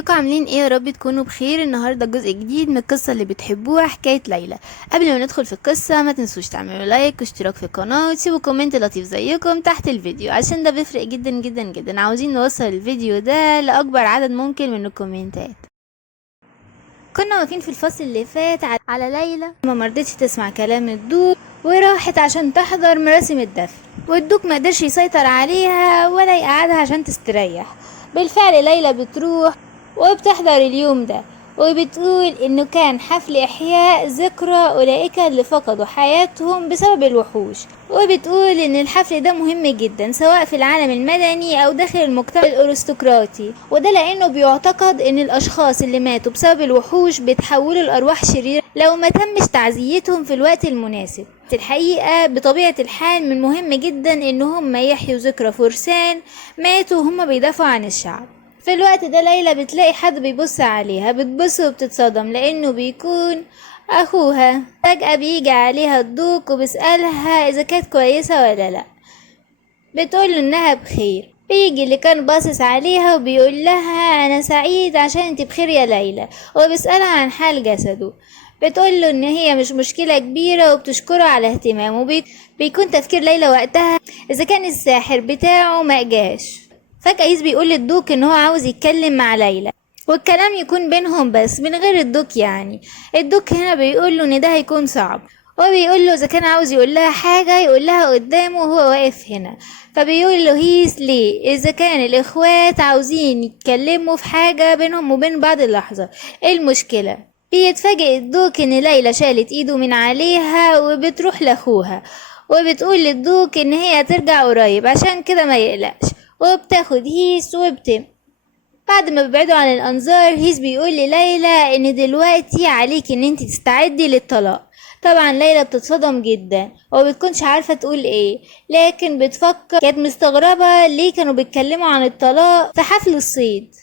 ازيكم عاملين ايه؟ يا رب تكونوا بخير. النهارده جزء جديد من القصه اللي بتحبوها، حكايه ليلى. قبل ما ندخل في القصه ما تنسوش تعملوا لايك واشتراك في القناه وتسيبوا كومنت لطيف زيكم تحت الفيديو عشان ده بيفرق جدا جدا جدا. عاوزين نوصل الفيديو ده لاكبر عدد ممكن من الكومنتات. كنا واقفين في الفصل اللي فات على ليلى ما مرضتش تسمع كلام الدوق وراحت عشان تحضر مراسم الدفن، والدوق ما قدرش يسيطر عليها ولا يقعدها عشان تستريح. بالفعل ليلى بتروح وبتحضر اليوم ده وبتقول انه كان حفل احياء ذكرى اولئك اللي فقدوا حياتهم بسبب الوحوش، وبتقول ان الحفل ده مهم جدا سواء في العالم المدني او داخل المجتمع الارستقراطي، وده لانه بيعتقد ان الاشخاص اللي ماتوا بسبب الوحوش بيتحولوا لارواح شريرة لو ما تمش تعزيتهم في الوقت المناسب. الحقيقة بطبيعة الحال من مهم جدا ان هم يحيوا ذكرى فرسان ماتوا وهم بيدافعوا عن الشعب. في الوقت ده ليلى بتلاقي حد بيبص عليها، بتبص وبتتصدم لانه بيكون اخوها. فجأة بيجي عليها الدوق وبيسألها اذا كانت كويسة ولا لا، بتقول انها بخير. بيجي اللي كان باصص عليها وبيقول لها انا سعيد عشان انت بخير يا ليلى، وبيسألها عن حال جسده. بتقول له ان هي مش مشكلة كبيرة وبتشكره على اهتمامه. بيكون تفكير ليلى وقتها اذا كان الساحر بتاعه ما جاش. فجأة هيز بيقول للدوق ان هو عاوز يتكلم مع ليلى والكلام يكون بينهم بس من غير الدوق. يعني الدوق هنا بيقول له ان ده هيكون صعب، وبيقول له اذا كان عاوز يقول لها حاجة يقول لها قدامه وهو واقف هنا. فبيقول له هيس ليه اذا كان الاخوات عاوزين يتكلموا في حاجة بينهم وبين بعض اللحظة ايه المشكلة؟ بيتفاجئ الدوق ان ليلى شالت ايده من عليها وبتروح لاخوها، وبتقول للدوق ان هي هترجع قريب عشان كده ما يقلقش، وبتاخد هيس بعد ما بيبعدوا عن الانظار هيس بيقول لليلى ان دلوقتي عليك ان انت تستعدي للطلاق. طبعا ليلى بتتصدم جدا وبتكونش عارفة تقول ايه، لكن بتفكر كانت مستغربة ليه كانوا بيتكلموا عن الطلاق في حفل الصيد،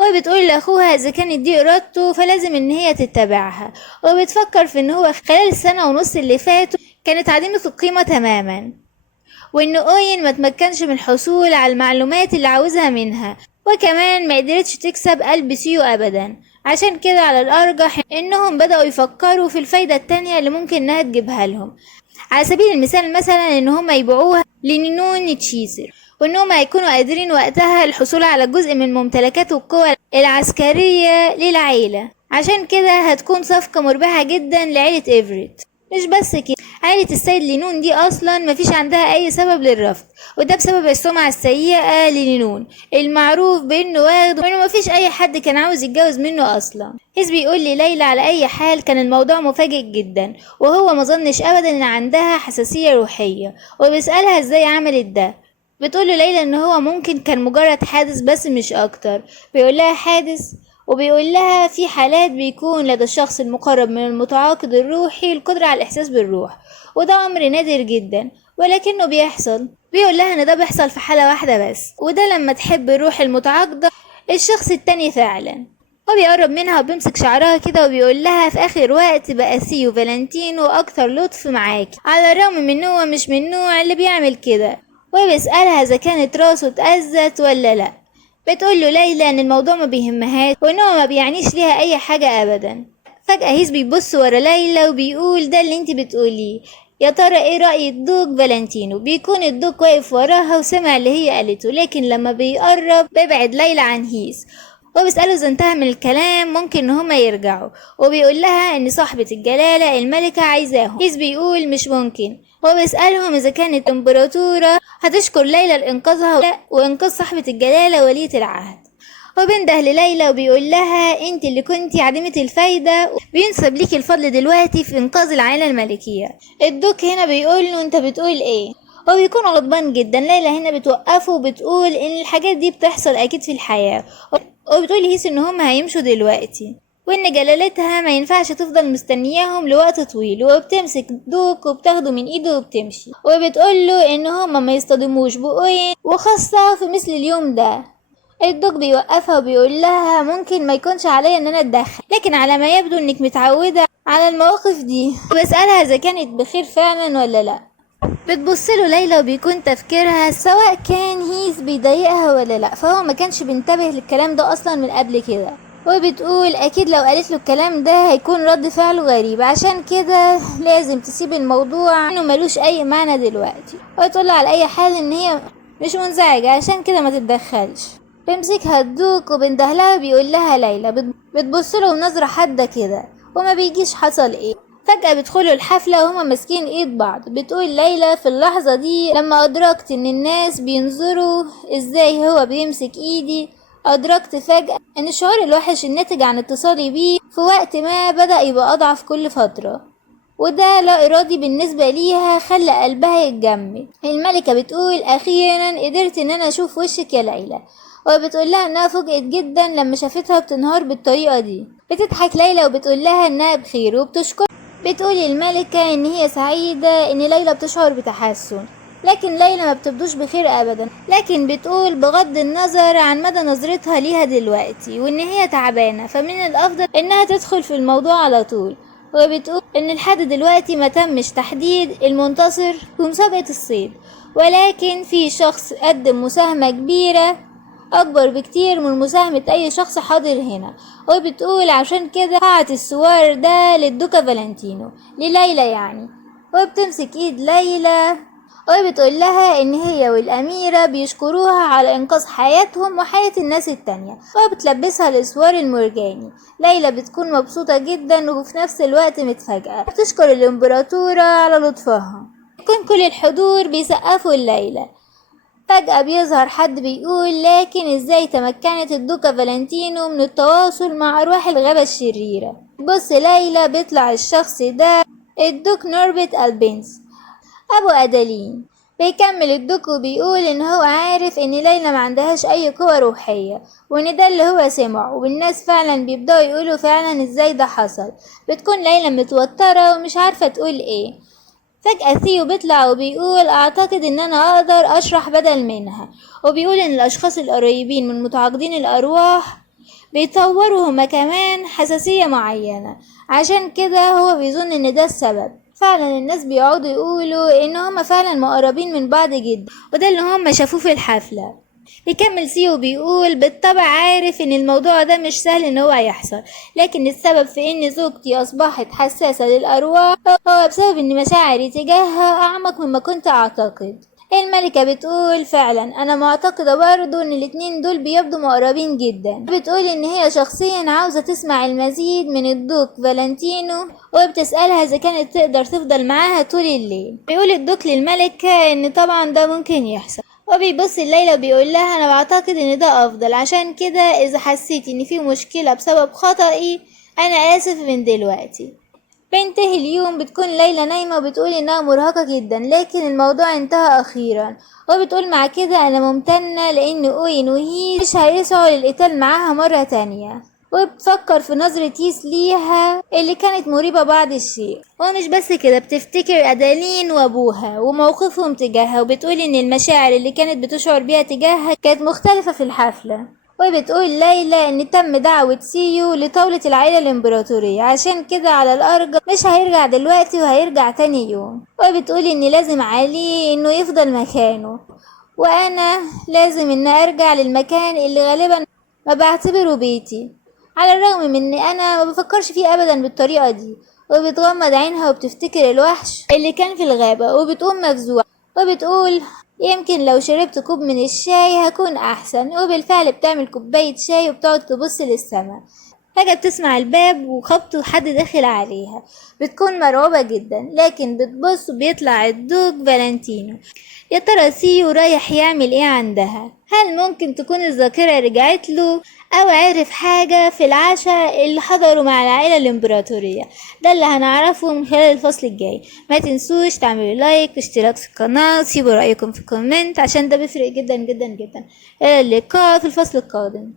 وبتقول لاخوها اذا كانت دي ارادته فلازم ان هي تتبعها. وبتفكر في ان هو خلال السنة ونص اللي فاتوا كانت عديمة القيمة تماما، وان اوين ما تمكنش من الحصول على المعلومات اللي عاوزها منها، وكمان ما قدرتش تكسب قلب سيو ابدا. عشان كده على الارجح انهم بدأوا يفكروا في الفايدة التانية اللي ممكن انها تجيبها لهم. على سبيل المثال مثلا ان هم يبيعوها لنينون تشيزر، وانهم هيكونوا قادرين وقتها الحصول على جزء من ممتلكات والقوى العسكرية للعيلة. عشان كده هتكون صفقة مربحة جدا لعيلة ايفريت. مش بس كده، عائلة السيد لينون دي اصلا مفيش عندها اي سبب للرفض، وده بسبب السمعة السيئة للينون المعروف بانه واخد وانه مفيش اي حد كان عاوز يتجوز منه اصلا. هيز بيقول لليلى على اي حال كان الموضوع مفاجئ جدا، وهو مظنش ابدا ان عندها حساسية روحية، وبيسألها ازاي عملت ده. بتقول ليلى ان هو ممكن كان مجرد حادث بس مش اكتر. بيقول لها حادث، وبيقول لها في حالات بيكون لدى الشخص المقرب من المتعاقد الروحي القدرة على الإحساس بالروح، وده أمر نادر جدا ولكنه بيحصل. بيقول لها ان ده بيحصل في حالة واحدة بس، وده لما تحب الروح المتعاقدة الشخص التاني فعلا. وبيقرب منها وبيمسك شعرها كده وبيقول لها في آخر وقت بقى سيو فالنتينو أكتر لطف معاكي، على الرغم من إنه هو مش من النوع اللي بيعمل كده. وبيسألها إذا كانت راسه اتأذت ولا لأ. بتقول له ليلى ان الموضوع ما بيهمهاش وانه ما بيعنيش ليها اي حاجة ابدا. فجأة هيز بيبص ورا ليلى وبيقول ده اللي انت بتقوليه، يا ترى ايه رأي الدوق فالنتينو؟ بيكون الدوق واقف وراها وسمع اللي هي قالته، لكن لما بيقرب بيبعد ليلى عن هيز وبيسأله اذا انتهى من الكلام ممكن ان هما يرجعوا، وبيقول لها ان صاحبة الجلالة الملكة عايزاهم. هيز بيقول مش ممكن، وبيسألهم إذا كانت الإمبراطورة هتشكر ليلى لإنقاذها وإنقاذ صاحبة الجلالة ولية العهد. وبينده لليلى وبيقول لها انت اللي كنتي عديمة الفايدة بينسب ليكي الفضل دلوقتي في إنقاذ العائلة الملكية. الدوق هنا بيقول له انت بتقول ايه؟ وبيكون غضبان جدا. ليلى هنا بتوقفه وبتقول ان الحاجات دي بتحصل اكيد في الحياة، وبتقول هيس ان هم هيمشوا دلوقتي وان جلالتها ما ينفعش تفضل مستنياهم لوقت طويل، وبتمسك دوق وبتاخده من ايده وبتمشي، وبتقول له ان هما ما يصطدموش بقوين وخاصة في مثل اليوم ده. الدوق بيوقفها وبيقول لها ممكن ما يكونش عليا ان انا اتدخل، لكن على ما يبدو انك متعودة على المواقف دي. وبسألها اذا كانت بخير فعلا ولا لا. بتبصله ليلى وبيكون تفكيرها سواء كان هيز بيضايقها ولا لا، فهو ما كانش بينتبه للكلام ده اصلا من قبل كده. وبتقول اكيد لو قالت له الكلام ده هيكون رد فعله غريب، عشان كده لازم تسيب الموضوع انه ملوش اي معنى دلوقتي، وتقول على اي حال ان هي مش منزعجة عشان كده ما تتدخلش. بيمسكها الدوق وبندهلها بيقول لها ليلى، بتبصله بنظرة حادة كده وما بيجيش حصل ايه. فجأة بيدخلوا الحفلة وهما ماسكين ايد بعض. بتقول ليلى في اللحظة دي لما ادركت ان الناس بينظروا ازاي هو بيمسك ايدي، ادركت فجأة ان الشعور الوحش الناتج عن اتصالي بيه في وقت ما بدأ يبقى اضعف كل فترة، وده لا ارادي بالنسبة ليها خلى قلبها يتجمد. الملكة بتقول اخيرا قدرت ان انا اشوف وشك يا ليلى، وبتقول لها انها فوجئت جدا لما شافتها بتنهار بالطريقة دي. بتضحك ليلى وبتقول لها انها بخير وبتشكر. بتقول الملكة ان هي سعيدة ان ليلى بتشعر بتحسن، لكن ليلى ما بتبدوش بخير ابدا. لكن بتقول بغض النظر عن مدى نظرتها ليها دلوقتي وان هي تعبانة فمن الافضل انها تدخل في الموضوع على طول. وبتقول ان لحد دلوقتي ما تمش تحديد المنتصر في مسابقة الصيد، ولكن في شخص قدم مساهمة كبيرة اكبر بكتير من مساهمة اي شخص حاضر هنا. وبتقول عشان كده قاعة السوار ده للدوكا فالنتينو، لليلى يعني. وبتمسك ايد ليلى وبتقول لها ان هي والاميرة بيشكروها على انقاذ حياتهم وحياة الناس التانية، وبتلبسها الاسوار المرجاني. ليلى بتكون مبسوطة جدا وفي نفس الوقت متفاجئة، بتشكر الامبراطورة على لطفها. يكون كل الحضور بيسقفوا الليلة. فجأة بيظهر حد بيقول لكن ازاي تمكنت الدوكا فالنتينو من التواصل مع ارواح الغابة الشريرة. بص ليلى بيطلع الشخص ده الدوك نوربرت البينز ابو ادالين. بيكمل الدوك وبيقول ان هو عارف ان ليلى ما عندهاش اي قوة روحية وان ده اللي هو سمعه، والناس فعلا بيبدأوا يقولوا فعلا ازاي ده حصل. بتكون ليلى متوترة ومش عارفة تقول ايه. فجأة ثيو بيطلع وبيقول اعتقد ان انا اقدر اشرح بدل منها، وبيقول ان الاشخاص القريبين من متعاقدين الارواح بيطوروا هما كمان حساسية معينة، عشان كده هو بيظن ان ده السبب. فعلا الناس بيقعدوا يقولوا ان هما فعلا مقربين من بعض جدا، وده اللي هما شافوه في الحفلة. بيكمل سيو بيقول بالطبع عارف ان الموضوع ده مش سهل ان هو يحصل، لكن السبب في ان زوجتي اصبحت حساسة للارواح هو بسبب ان مشاعري تجاهها اعمق مما كنت اعتقد. الملكة بتقول فعلا انا معتقدة برضو ان الاتنين دول بيبدو مقربين جدا. بتقول ان هي شخصيا عاوزة تسمع المزيد من الدوك فالنتينو، وبتسألها اذا كانت تقدر تفضل معاها طول الليل. بيقول الدوك للملكة ان طبعا ده ممكن يحصل، وبيبص ليلى وبيقول لها انا بعتقد ان ده افضل، عشان كده اذا حسيتي ان في مشكلة بسبب خطئي انا اسف من دلوقتي. بينتهي اليوم. بتكون ليلى نايمة وبتقول انها مرهقة جدا، لكن الموضوع انتهى اخيرا. وبتقول مع كده انا ممتنة لان اوين وهي مش هيسعوا للقتال معاها مرة تانية. وبتفكر في نظرة يس ليها اللي كانت مريبة بعض الشيء. ومش بس كده، بتفتكر أدالين وأبوها وموقفهم تجاهها، وبتقول إن المشاعر اللي كانت بتشعر بيها تجاهها كانت مختلفة في الحفلة. وبتقول ليلى ان تم دعوة سيو لطاولة العائلة الامبراطورية، عشان كده على الارجح مش هيرجع دلوقتي وهيرجع تاني يوم. وبتقول ان لازم عليه انه يفضل مكانه، وانا لازم ان ارجع للمكان اللي غالبا ما بعتبره بيتي، على الرغم من ان انا ما بفكرش فيه ابدا بالطريقة دي. وبتغمض عينها وبتفتكر الوحش اللي كان في الغابة، وبتقوم مفزوعة وبتقول يمكن لو شربت كوب من الشاي هكون احسن. وبالفعل بتعمل كوباية شاي وبتقعد تبص للسما. فجأة بتسمع الباب وخبط وحد داخل عليها. بتكون مرعوبة جدا، لكن بتبص وبيطلع الدوق فالنتينو. يا ترى سيو رايح يعمل ايه عندها؟ هل ممكن تكون الذاكرة رجعت له او عرف حاجة في العشاء اللي حضروا مع العائلة الامبراطورية؟ ده اللي هنعرفه من خلال الفصل الجاي. ما تنسوش تعملوا لايك واشتراك في القناة، سيبوا رأيكم في كومنت عشان ده بيفرق جدا جدا جدا. الى اللقاء في الفصل القادم.